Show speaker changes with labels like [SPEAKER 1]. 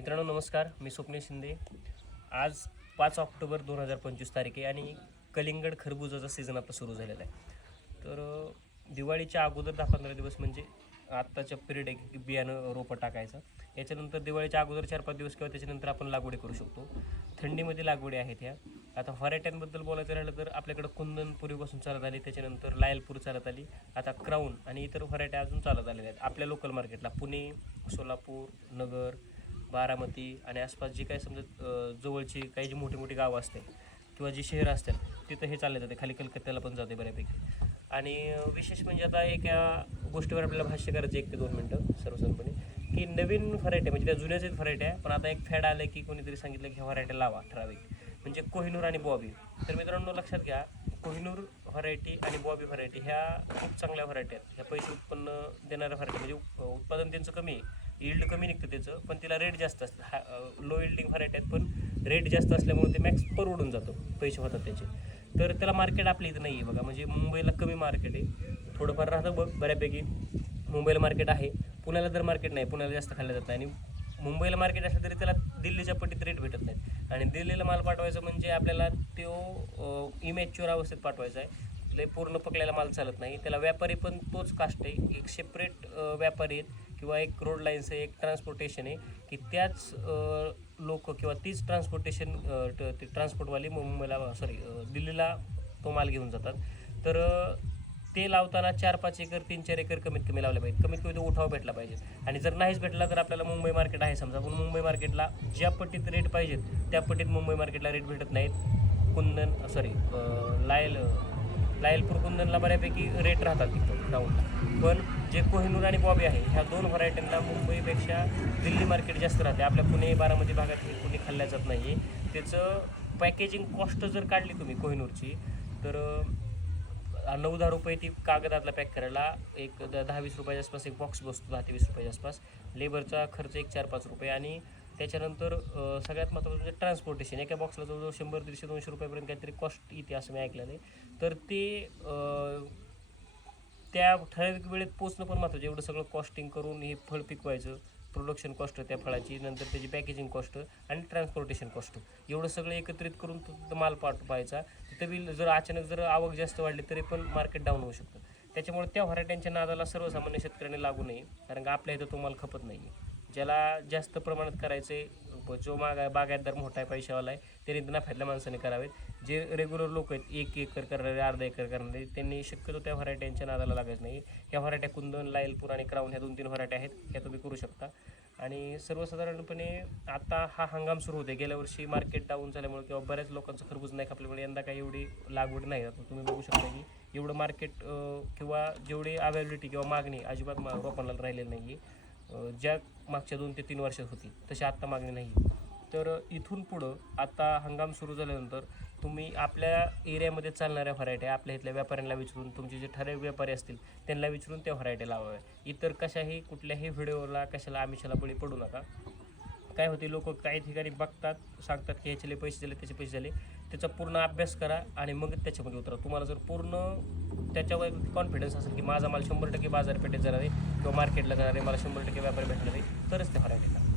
[SPEAKER 1] मित्रांनो नमस्कार. मी स्वप्नील शिंदे. आज पाच ऑक्टोबर दोन हजार पंचवीस तारीख आहे आणि कलिंगड खरबुजाचा सीझन आता सुरू झालेला आहे. तर दिवाळीच्या अगोदर दहा पंधरा दिवस म्हणजे आत्ताच्या पिरियड आहे की बियाणं रोपं टाकायचं. याच्यानंतर दिवाळीच्या अगोदर चार पाच दिवस किंवा त्याच्यानंतर आपण लागवडी करू शकतो. थंडीमध्ये लागवडी आहेत ह्या. आता व्हरायट्यांबद्दल बोलायचं राहिलं तर आपल्याकडं कुंदन पूर्वीपासून चालत आली त्याच्यानंतर लायलपूर चालत आली आता क्राऊन आणि इतर व्हरायट्या अजून चालत आलेल्या आहेत. आपल्या लोकल मार्केटला पुणे सोलापूर नगर बारामती आणि आसपास जी काय समजा जवळची काही जी मोठी मोठी गावं असते किंवा जी शहरं असतात तिथं हे चालले जाते. खाली कलकत्त्याला पण जाते बऱ्यापैकी. आणि विशेष म्हणजे आता एका गोष्टीवर आपल्याला भाष्य करायचं एक ते दोन मिनटं सर्वसाधारणपणे की नवीन व्हरायटी म्हणजे त्या जुन्याच एक व्हरायटी आहे पण आता एक फॅड आलं की कोणीतरी सांगितलं की ह्या व्हरायटी लावा ठराविक. म्हणजे कोहिनूर आणि बॉबी तर मित्रांनो लक्षात घ्या कोहिनूर व्हरायटी आणि बॉबी व्हरायटी ह्या खूप चांगल्या व्हरायटी आहेत. ह्या पैसे उत्पन्न देणाऱ्या व्हरायटी म्हणजे उत्पादन त्यांचं कमी आहे. इल्ड कमी निघतं त्याचं पण तिला रेट जास्त असतं. हा लो इल्डिंग व्हरायटी आहेत पण रेट जास्त असल्यामुळे ते मॅक्स परवडून जातो पैसे होतात त्याचे. तर त्याला मार्केट आपल्या इथं नाही आहे बघा म्हणजे मुंबईला कमी मार्केट आहे. थोडंफार राहतं बघ बऱ्यापैकी. मुंबईला मार्केट आहे. पुण्याला तर मार्केट नाही पुण्याला जास्त खाल्लं जात आणि मुंबईला मार्केट असलं तरी त्याला दिल्लीच्या पट्टीत रेट भेटत नाहीत. आणि दिल्लीला माल पाठवायचा म्हणजे आपल्याला तो इमॅच्युअर अवस्थेत पाठवायचा आहे. लय पूर्ण पकलेला माल चालत नाही. त्याला व्यापारी पण तोच कास्ट आहे. एक सेपरेट व्यापारी आहेत किंवा एक रोड लाईन्स आहे एक ट्रान्सपोर्टेशन आहे की त्याच लोक किंवा तीच ट्रान्सपोर्टेशन ते ट्रान्सपोर्टवाली मुंबईला सॉरी दिल्लीला तो माल घेऊन जातात. तर ते लावताना चार पाच एकर तीन चार एकर कमीत कमी लावले पाहिजे कमीत कमी तो उठाव भेटला पाहिजे. आणि जर नाहीच भेटला तर आपल्याला मुंबई मार्केट आहे समजा. पण मुंबई मार्केटला ज्या पट्टीत रेट पाहिजेत त्या पट्टीत मुंबई मार्केटला रेट भेटत नाहीत. कुंदन सॉरी लायल लायलपूर कुंदनला बऱ्यापैकी रेट राहतात तिथं डाऊन पण जे कोहिनूर आणि बॉबी आहे ह्या दोन व्हरायटींना मुंबईपेक्षा दिल्ली मार्केट जास्त राहते. आपल्या पुणे बारामती भागात हे कुणी खाल्ल्या जात नाही त्याचं पॅकेजिंग कॉस्ट जर काढली तुम्ही कोहिनूरची तर नऊ दहा रुपये ती कागदातला पॅक करायला एक द दहा वीस रुपयाच्या आसपास एक बॉक्स बसतो दहा ते वीस रुपयाच्या आसपास. लेबरचा खर्च एक चार पाच रुपये आणि त्याच्यानंतर सगळ्यात महत्त्वाचं म्हणजे ट्रान्सपोर्टेशन एका बॉक्सला जवळजवळ शंभर दीडशे दोनशे रुपयापर्यंत काहीतरी कॉस्ट येते असं मी ऐकलं आहे. तर ते त्या ठराविक वेळेत पोचणं पण महत्त्वाचं. एवढं सगळं कॉस्टिंग करून हे फळ पिकवायचं. प्रोडक्शन कॉस्ट त्या फळाची नंतर त्याची पॅकेजिंग कॉस्ट आणि ट्रान्सपोर्टेशन कॉस्ट एवढं सगळं एकत्रित करून तो माल पाठवायचा. तिथं बी जर अचानक जर आवक जास्त वाढली तरी पण मार्केट डाऊन होऊ शकतं. त्याच्यामुळे त्या व्हरायट्यांच्या नादाला सर्वसामान्य शेतकऱ्यांनी लागू नये. कारण का आपल्या इथं तो माल खपत नाही आहे ज्याला जास्त प्रमाणात करायचे जो माग बागायतदार मोठा आहे पैशावाला आहे त्यांनी नफ्यातल्या माणसाने करावेत. जे रेग्युलर लोक आहेत एक एकर करणारे अर्धा एकर करणारे त्यांनी शक्यतो त्या व्हरायट्यांच्या नादाला लागायचं नाही. ह्या व्हरायट्या कुंदन लायलपूर आणि क्राऊन ह्या दोन तीन व्हरायट्या आहेत ह्या तुम्ही करू शकता. आणि सर्वसाधारणपणे आता हा हंगाम सुरू होते गेल्या वर्षी मार्केट डाऊन झाल्यामुळे किंवा बऱ्याच लोकांचं खरबूज नाही खापल्यामुळे यंदा काही एवढी लागवड नाही. आता तुम्ही बघू शकता की एवढं मार्केट किंवा जेवढी अवेलेबिलिटी किंवा मागणी अजिबात मा रोपांना राहिलेली नाही आहे ज्या मागच्या दोन ते तीन वर्षात होती तशी आत्ता मागणी नाही. तर इथून पुढं आता हंगाम सुरू झाल्यानंतर तुम्ही आपल्या एरियामध्ये चालणाऱ्या व्हरायट्या आपल्या इथल्या व्यापाऱ्यांना विचारून तुमचे जे ठराविक व्यापारी असतील त्यांना विचारून त्या व्हरायट्या लावाव्या. इतर कशाही कुठल्याही व्हिडिओला कशाला आमिषाला बळी पडू नका. काय होते लोक काही ठिकाणी बघतात सांगतात की ह्याच्याले पैसे झाले त्याचे पैसे झाले. त्याचा पूर्ण अभ्यास करा आणि मग त्याच्यामध्ये उतरा. तुम्हाला जर पूर्ण त्याच्यावर कॉन्फिडन्स असेल की माझा माल शंभर टक्के बाजारपेठेत जाणार आहे किंवा मार्केटला जाणार आहे मला शंभर टक्के व्यापार भेटणार आहे तरच त्या व्हरायटीला